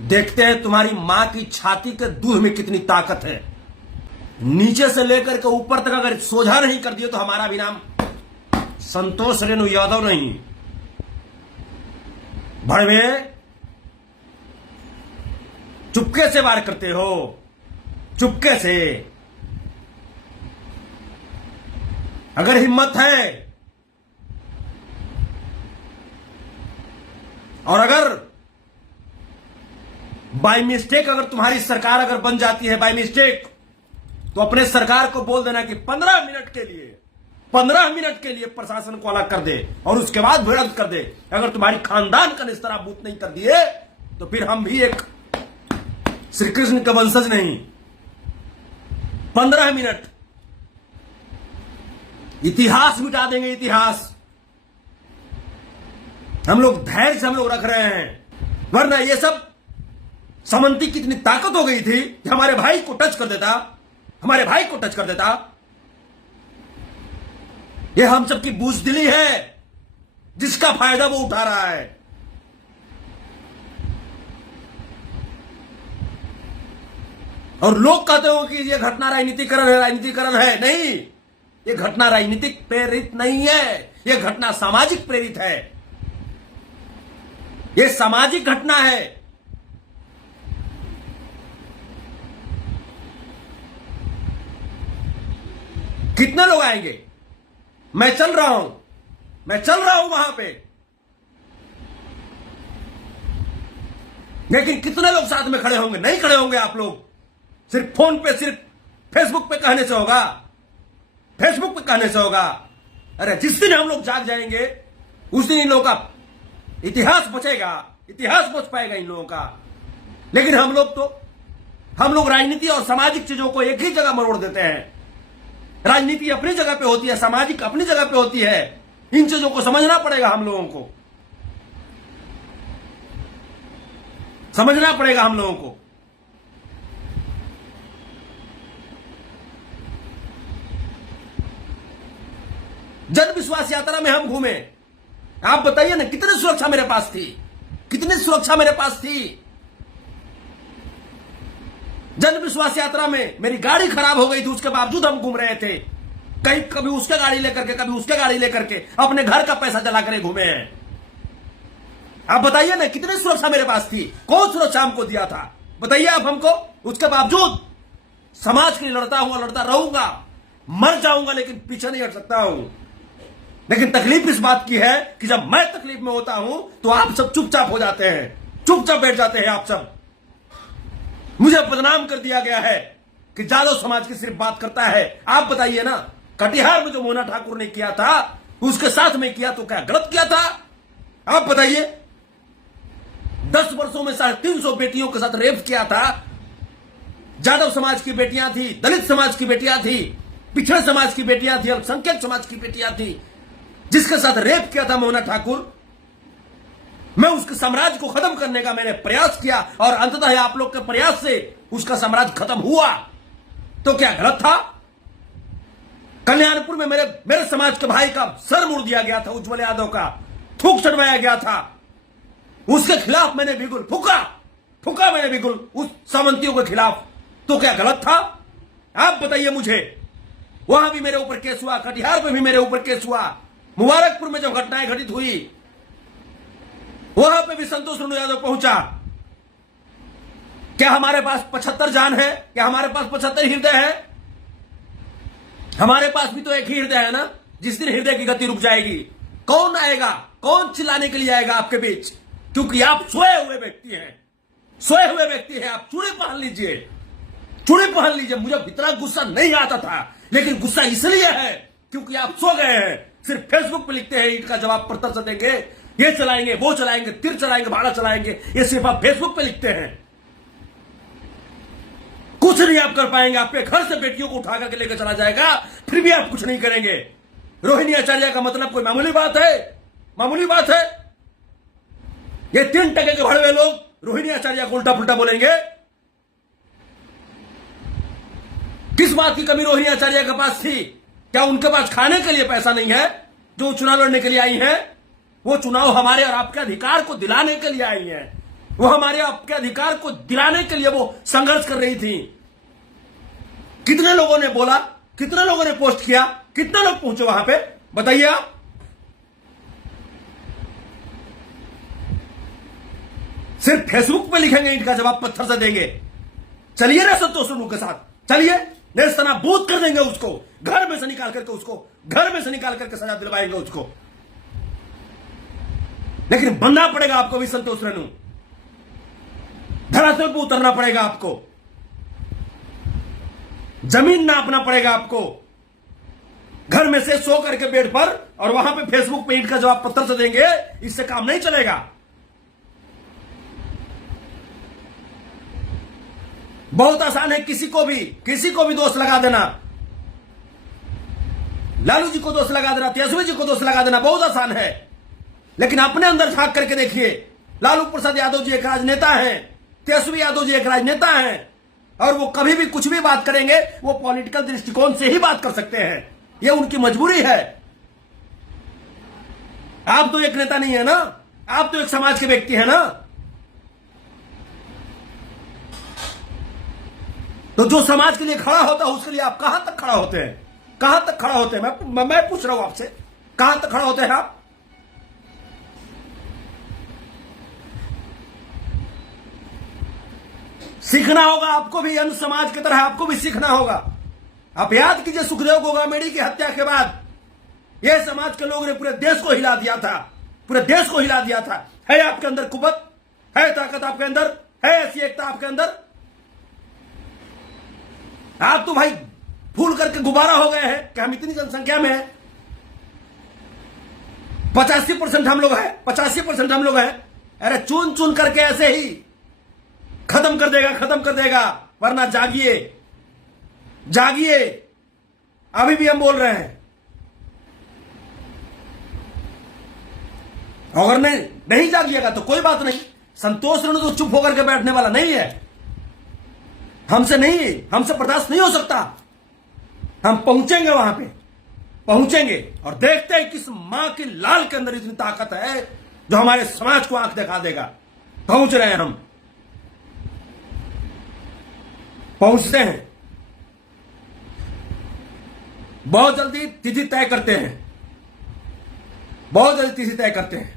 देखते हैं तुम्हारी मां की छाती के दूध में कितनी ताकत है। नीचे से लेकर के ऊपर तक अगर सोझा नहीं कर दिए तो हमारा भी नाम संतोष रेणु यादव नहीं। भड़वे चुपके से वार करते हो, चुपके से। अगर हिम्मत है और अगर बाय मिस्टेक अगर तुम्हारी सरकार अगर बन जाती है बाय मिस्टेक, तो अपने सरकार को बोल देना कि 15 मिनट के लिए प्रशासन को अलग कर दे और उसके बाद भिड़ंत कर दे। अगर तुम्हारी खानदान का निस्तारा बूत नहीं कर दिए तो फिर हम भी एक श्री कृष्ण का वंशज नहीं। 15 मिनट इतिहास मिटा देंगे, इतिहास। हम लोग धैर्य से हम लोग रख रहे हैं, वरना ये सब समंती कितनी ताकत हो गई थी कि हमारे भाई को टच कर देता, हमारे भाई को टच कर देता। ये हम सबकी बुजदिली है जिसका फायदा वो उठा रहा है। और लोग कहते हो कि ये घटना राजनीतिकरण है, राजनीतिकरण है। नहीं, ये घटना राजनीतिक प्रेरित नहीं है, ये घटना सामाजिक प्रेरित है। ये सामाजिक घटना है। कितने लोग आएंगे? मैं चल रहा हूं वहां पे, लेकिन कितने लोग साथ में खड़े होंगे? नहीं खड़े होंगे आप लोग। सिर्फ फोन पे, सिर्फ फेसबुक पे कहने से होगा, फेसबुक पे कहने से होगा। अरे जिस दिन हम लोग जाग जाएंगे उस दिन इन लोगों का इतिहास बचेगा, इतिहास बच पाएगा इन लोगों का। लेकिन हम लोग राजनीति और सामाजिक चीजों को एक ही जगह मरोड़ देते हैं। राजनीति अपनी जगह पे होती है, सामाजिक अपनी जगह पे होती है। इन चीजों को समझना पड़ेगा, हम लोगों को समझना पड़ेगा, हम लोगों को। जन विश्वास यात्रा में हम घूमे, आप बताइए ना कितनी सुरक्षा मेरे पास थी, कितनी सुरक्षा मेरे पास थी। जन विश्वास यात्रा में मेरी गाड़ी खराब हो गई थी, उसके बावजूद हम घूम रहे थे। कभी उसके गाड़ी लेकर के, कभी उसके गाड़ी लेकर के अपने घर का पैसा जला कर घूमे हैं। आप बताइए ना कितनी सुरक्षा मेरे पास थी, कौन सुरक्षा हमको दिया था? बताइए आप हमको। उसके बावजूद समाज के लिए लड़ता हुआ, लड़ता रहूंगा, मर जाऊंगा, लेकिन पीछे नहीं हट सकता हूं। लेकिन तकलीफ इस बात की है कि जब मैं तकलीफ में होता हूं तो आप सब चुपचाप हो जाते हैं, चुपचाप बैठ जाते हैं आप सब। मुझे बदनाम कर दिया गया है कि जादव समाज की सिर्फ बात करता है। आप बताइए ना, कटिहार में जो मोना ठाकुर ने किया था उसके साथ में किया तो क्या गलत किया था? आप बताइए। 10 वर्षों में 350 बेटियों के साथ रेप किया था। जादव समाज की बेटियां थी, दलित समाज की बेटियां थी, पिछड़े समाज की बेटियां थी, अल्पसंख्यक समाज की बेटियां थी। जिसके साथ रेप किया था मोना ठाकुर, मैं उसके साम्राज्य को खत्म करने का मैंने प्रयास किया और अंततः आप लोग के प्रयास से उसका साम्राज्य खत्म हुआ। तो क्या गलत था? कल्याणपुर में मेरे समाज के भाई का सर मुड़ दिया गया था, उज्जवल यादव का थूक चढ़वाया गया था। उसके खिलाफ मैंने बिगुल फूका मैंने बिगुल उस सामंतियों के खिलाफ। तो क्या गलत था? आप बताइए मुझे। वहां भी मेरे ऊपर केस हुआ, कटिहार में भी मेरे ऊपर केस हुआ, मुबारकपुर में जब घटनाएं घटित हुई वहां पे भी संतोष रेणु यादव पहुंचा। क्या हमारे पास 75 जान है? क्या हमारे पास 75 हृदय है? हमारे पास भी तो एक ही हृदय है ना। जिस दिन हृदय की गति रुक जाएगी, कौन आएगा, कौन चिल्लाने के लिए आएगा आपके बीच? क्योंकि आप सोए हुए व्यक्ति हैं, सोए हुए व्यक्ति हैं। आप चूड़ी पहन लीजिए, चूड़ी पहन लीजिए। मुझे इतना गुस्सा नहीं आता था, लेकिन गुस्सा इसलिए है क्योंकि आप सो गए हैं। सिर्फ फेसबुक पे लिखते हैं ईट का जवाब पत्थर से देंगे, ये चलाएंगे, वो चलाएंगे, तीर चलाएंगे, भाड़ा चलाएंगे। ये सिर्फ आप फेसबुक पे लिखते हैं, कुछ नहीं आप कर पाएंगे। आपके घर से बेटियों को उठा करके लेकर चला जाएगा, फिर भी आप कुछ नहीं करेंगे। रोहिणी आचार्य का मतलब कोई मामूली बात है? मामूली बात है? ये 3 टके के भड़वे लोग रोहिणी आचार्य को उल्टा पुल्टा बोलेंगे। किस बात की कमी रोहिणी आचार्य के पास थी? क्या उनके पास खाने के लिए पैसा नहीं है जो चुनाव लड़ने के लिए आई हैं? वो चुनाव हमारे और आपके अधिकार को दिलाने के लिए आई हैं। वो हमारे आपके अधिकार को दिलाने के लिए वो संघर्ष कर रही थी। कितने लोगों ने बोला, कितने लोगों ने पोस्ट किया, कितने लोग पहुंचे वहां पे, बताइए आप। सिर्फ फेसबुक पे लिखेंगे ईंट का जवाब पत्थर से देंगे। चलिए ना संतोष रेणु के साथ, चलिए, नेस्तनाबूद कर देंगे उसको, घर में से निकाल करके उसको, घर में से निकाल करके सजा दिलवाएंगे उसको। लेकिन बनना पड़ेगा आपको भी संतोष रेणु, धरातल पर उतरना पड़ेगा आपको, जमीन नापना पड़ेगा आपको। घर में से सो करके बेड पर और वहां पे फेसबुक पे ईंट का जवाब पत्थर से देंगे, इससे काम नहीं चलेगा। बहुत आसान है किसी को भी दोष लगा देना, लालू जी को दोष लगा देना, तेजस्वी जी को दोष लगा देना बहुत आसान है। लेकिन अपने अंदर झांक करके देखिए, लालू प्रसाद यादव जी एक राजनेता हैं, तेजस्वी यादव जी एक राजनेता हैं, और वो कभी भी कुछ भी बात करेंगे वो पॉलिटिकल दृष्टिकोण से ही बात कर सकते हैं, ये उनकी मजबूरी है। आप तो एक नेता नहीं है ना, आप तो एक समाज के व्यक्ति हैं ना। तो जो समाज के लिए खड़ा होता है उसके लिए आप कहां तक खड़ा होते हैं, कहां तक खड़ा होते हैं? मैं पूछ रहा हूं आपसे, कहां तक खड़ा होते हैं आप? सीखना होगा आपको भी, अन्य समाज की तरह आपको भी सीखना होगा। आप याद कीजिए, सुखदेव गोगामेडी की हत्या के बाद यह समाज के लोगों ने पूरे देश को हिला दिया था, पूरे देश को हिला दिया था। है आपके अंदर कुवत, है ताकत आपके अंदर, है ऐसी एकता आपके अंदर? आप तो भाई फूल करके गुब्बारा हो गए हैं कि हम इतनी जनसंख्या में हैं, 85% हम लोग हैं, 85% हम लोग हैं। अरे चुन चुन करके ऐसे ही खत्म कर देगा, खत्म कर देगा। वरना जागिए, जागिए, अभी भी हम बोल रहे हैं। अगर नहीं जागिएगा तो कोई बात नहीं, संतोष रेणु तो चुप होकर के बैठने वाला नहीं है। हमसे बर्दाश्त नहीं हो सकता। हम पहुंचेंगे, वहां पे पहुंचेंगे और देखते हैं किस मां की लाल के अंदर इतनी ताकत है जो हमारे समाज को आंख दिखा देगा। पहुंच रहे हैं, हम पहुंचते हैं, बहुत जल्दी तिथि तय करते हैं, बहुत जल्दी तिथि तय करते हैं।